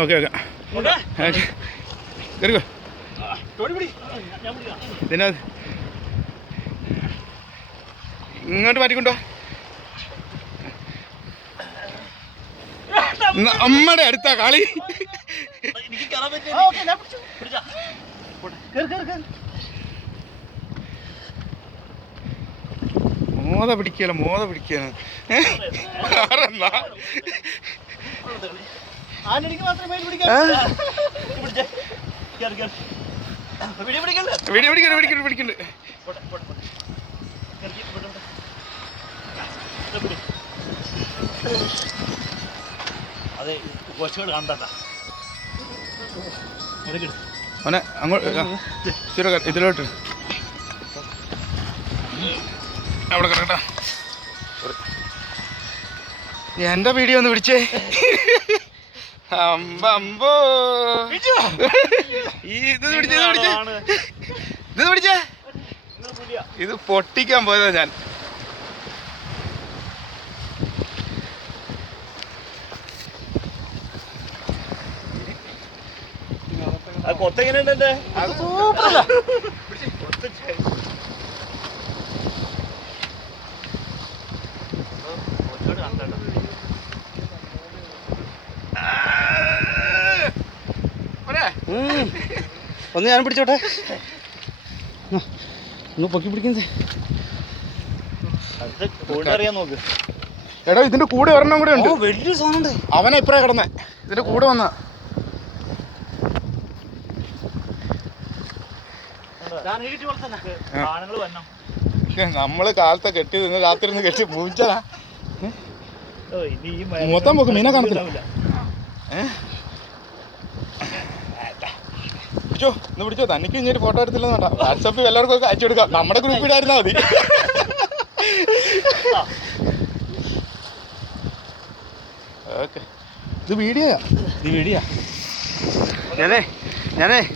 Okay കയറിക്കോ. ഇതിനാ ഇങ്ങോട്ട് മാറ്റിക്കൊണ്ടോ. നമ്മുടെ അടുത്ത കളി. മോത പിടിക്കല പിടിക്കണ്ട്. അതെ കൊച്ചുകൾ കണ്ടോ അവനെ അങ്ങോട്ട് ഇതിലോട്ട് അവിടെ കിടക്കട്ടാ. എന്റെ വീഡിയോ ഒന്ന് പിടിച്ചേ. അമ്പോ ഇത് പിടിച്ചേ. ഇത് പൊട്ടിക്കാൻ പോയതാ ഞാൻ. കൊത്തെങ്ങനെയുണ്ട്? ഒന്ന് ഞാൻ പിടിച്ചോട്ടെ. ഒന്ന് പൊക്കി പിടിക്കുന്നേ. അറിയാൻ നോക്ക്. എടാ ഇതിന്റെ കൂടെ ഒരെണ്ണം കൂടെ ഉണ്ട്. വലിയ സാധനം ഉണ്ട്. അവനെ ഇപ്പഴാ കിടന്നേ. ഇതിന്റെ കൂടെ വന്ന നമ്മള് കാലത്തെ കെട്ടി നിന്ന് രാത്രി നിന്ന് കെട്ടി പൂച്ചതാ. മൊത്തം പോക്ക് മീനെ കാണത്തില്ല. പിടിച്ചോ തനിക്ക് ഇഞ്ഞൊരു ഫോട്ടോ എടുത്തില്ല. വാട്സാപ്പിൽ എല്ലാവർക്കും ഒക്കെ അയച്ചു കൊടുക്കാം. നമ്മുടെ ഗ്രൂപ്പിലായിരുന്നാ മതി. ഓക്കെ ഇത് വീഡിയോയാ. ഞാനേ